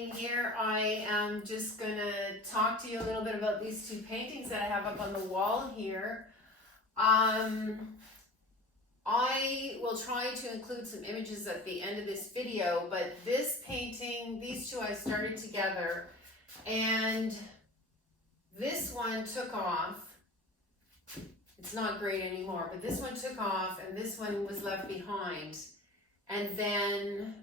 Colleen here. I am just going to talk to you a little bit about these two paintings that I have up on the wall here. I will try to include some images at the end of this video, but this painting, these two I started together, and this one took off. It's not great anymore, but this one took off and this one was left behind. And then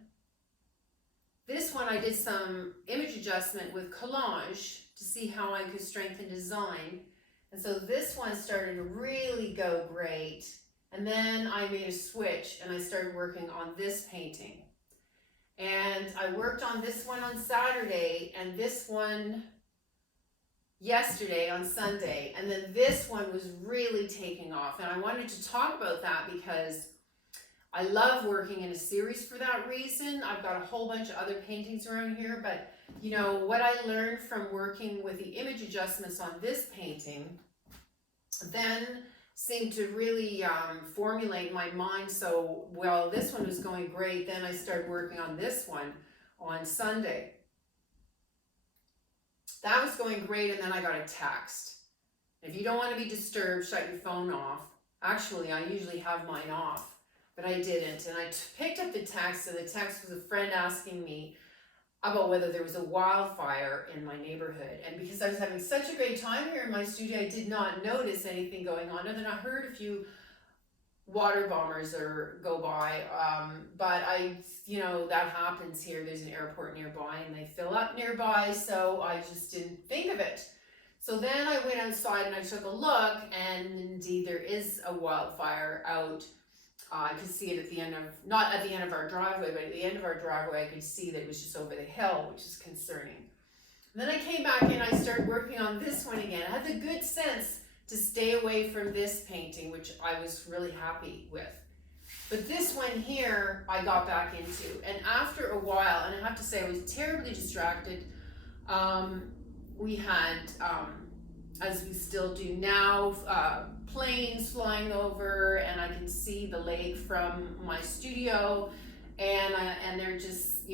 this one I did some image adjustment with collage to see how I could strengthen design. And so this one started to really go great. And then I made a switch and I started working on this painting. And I worked on this one on Saturday and this one yesterday on Sunday. And then this one was really taking off. And I wanted to talk about that because I love working in a series for that reason. I've got a whole bunch of other paintings around here, but you know, what I learned from working with the image adjustments on this painting then seemed to really formulate my mind so well. This one was going great. Then I started working on this one on Sunday. That was going great, and then I got a text. If you don't want to be disturbed, shut your phone off. Actually, I usually have mine off. But I didn't, and I picked up the text, and the text was a friend asking me about whether there was a wildfire in my neighborhood. And because I was having such a great time here in my studio, I did not notice anything going on. And then I heard a few water bombers go by, but that happens here. There's an airport nearby, and they fill up nearby, so I just didn't think of it. So then I went outside and I took a look, and indeed there is a wildfire out. I could see it at the end of, not at the end of our driveway, but at the end of our driveway, I could see that it was just over the hill, which is concerning. And then I came back and I started working on this one again. I had the good sense to stay away from this painting, which I was really happy with. But this one here, I got back into. And after a while, and I have to say I was terribly distracted, we had, as we still do now, planes flying over, and I can see the lake from my studio, and they're just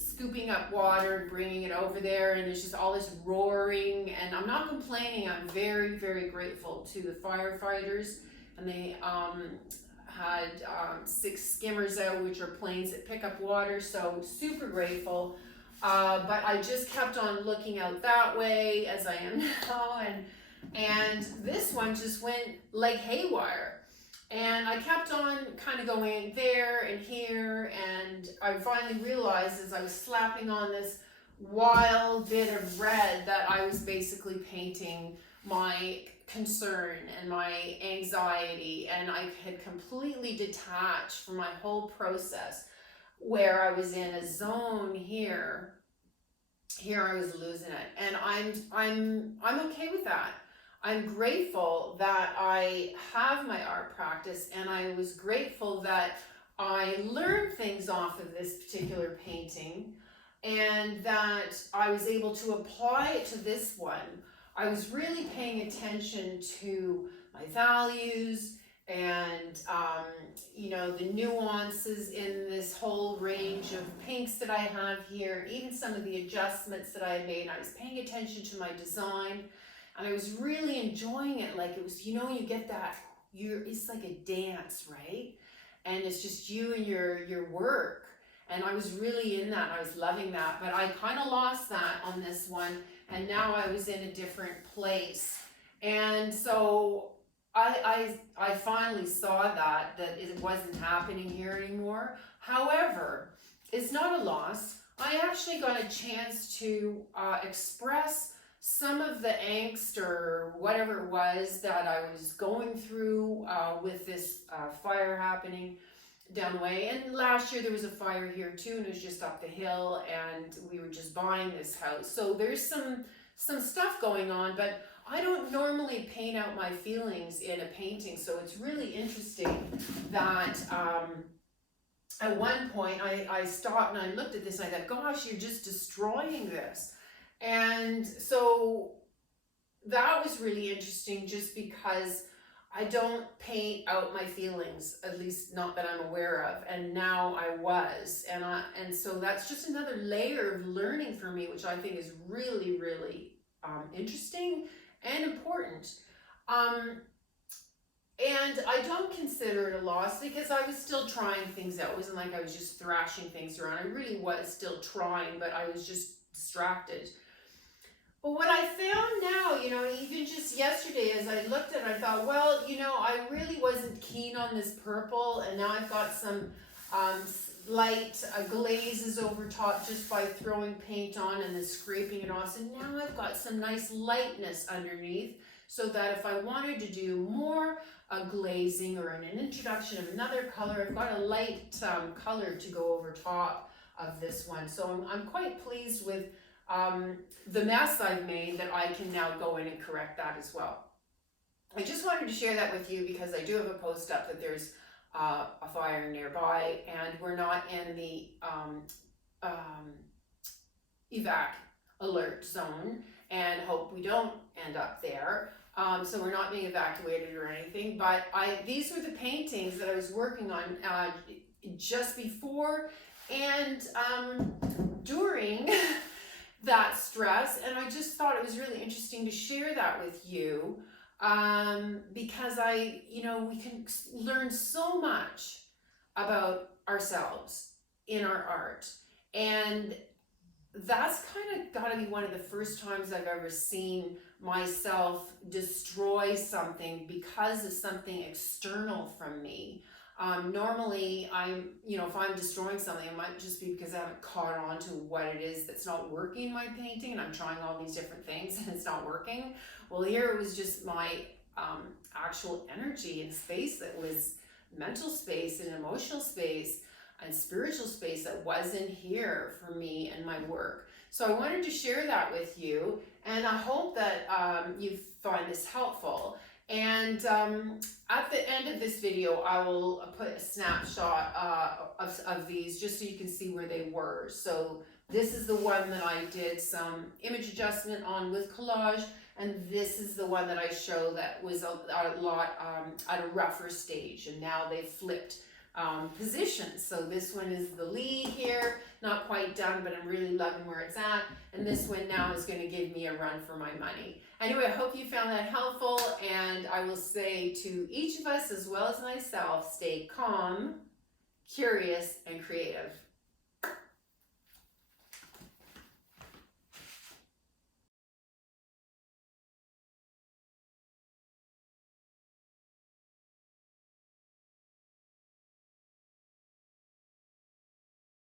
scooping up water and bringing it over there, and there's just all this roaring, and I'm not complaining. I'm very, very grateful to the firefighters, and they had 6 skimmers out, which are planes that pick up water, so super grateful. But I just kept on looking out that way, as I am now, and this one just went like haywire. And I kept on kind of going there and here, and I finally realized as I was slapping on this wild bit of red that I was basically painting my concern and my anxiety, and I had completely detached from my whole process where I was in a zone here I was losing it, and I'm okay with that. I'm grateful that I have my art practice, and I was grateful that I learned things off of this particular painting, and that I was able to apply it to this one. I was really paying attention to my values and the nuances in this whole range of pinks that I have here, even some of the adjustments that I made. I was paying attention to my design, and I was really enjoying it. Like it was, you get that, it's like a dance, right? And it's just you and your work. And I was really in that. I was loving that, but I kind of lost that on this one, and now I was in a different place. And so I finally saw that it wasn't happening here anymore. However, it's not a loss. I actually got a chance to express some of the angst or whatever it was that I was going through with this fire happening down the way. And last year there was a fire here too, and it was just up the hill, and we were just buying this house. So there's some stuff going on, but I don't normally paint out my feelings in a painting, so it's really interesting that at one point I stopped and I looked at this and I thought, gosh, you're just destroying this. And so that was really interesting, just because I don't paint out my feelings, at least not that I'm aware of. And now I was, and so that's just another layer of learning for me, which I think is really, really interesting and important. Um, and I don't consider it a loss because I was still trying things out. It wasn't like I was just thrashing things around. I really was still trying, but I was just distracted. But what I found now, even just yesterday as I looked at it, I thought, well, I really wasn't keen on this purple, and now I've got some light glazes over top just by throwing paint on and then scraping it off. So now I've got some nice lightness underneath, so that if I wanted to do more glazing or an introduction of another color, I've got a light color to go over top of this one. So I'm quite pleased with the mess I've made, that I can now go in and correct that as well. I just wanted to share that with you because I do have a post up that there's a fire nearby, and we're not in the evac alert zone, and hope we don't end up there. So we're not being evacuated or anything, but these were the paintings that I was working on just before and during that stress, and I just thought it was really interesting to share that with you, because we can learn so much about ourselves in our art, and that's kind of got to be one of the first times I've ever seen myself destroy something because of something external from me. Normally, if I'm destroying something, it might just be because I haven't caught on to what it is that's not working in my painting, and I'm trying all these different things and it's not working. Well, here it was just my actual energy and space that was mental space and emotional space and spiritual space that wasn't here for me and my work. So I wanted to share that with you, and I hope that you find this helpful. And at the end of this video, I will put a snapshot of these just so you can see where they were. So this is the one that I did some image adjustment on with collage, and this is the one that I show that was a lot at a rougher stage, and now they've flipped positions. So this one is the lead here, not quite done, but I'm really loving where it's at. And this one now is going to give me a run for my money. Anyway, I hope you found that helpful, and I will say to each of us, as well as myself, stay calm, curious, and creative.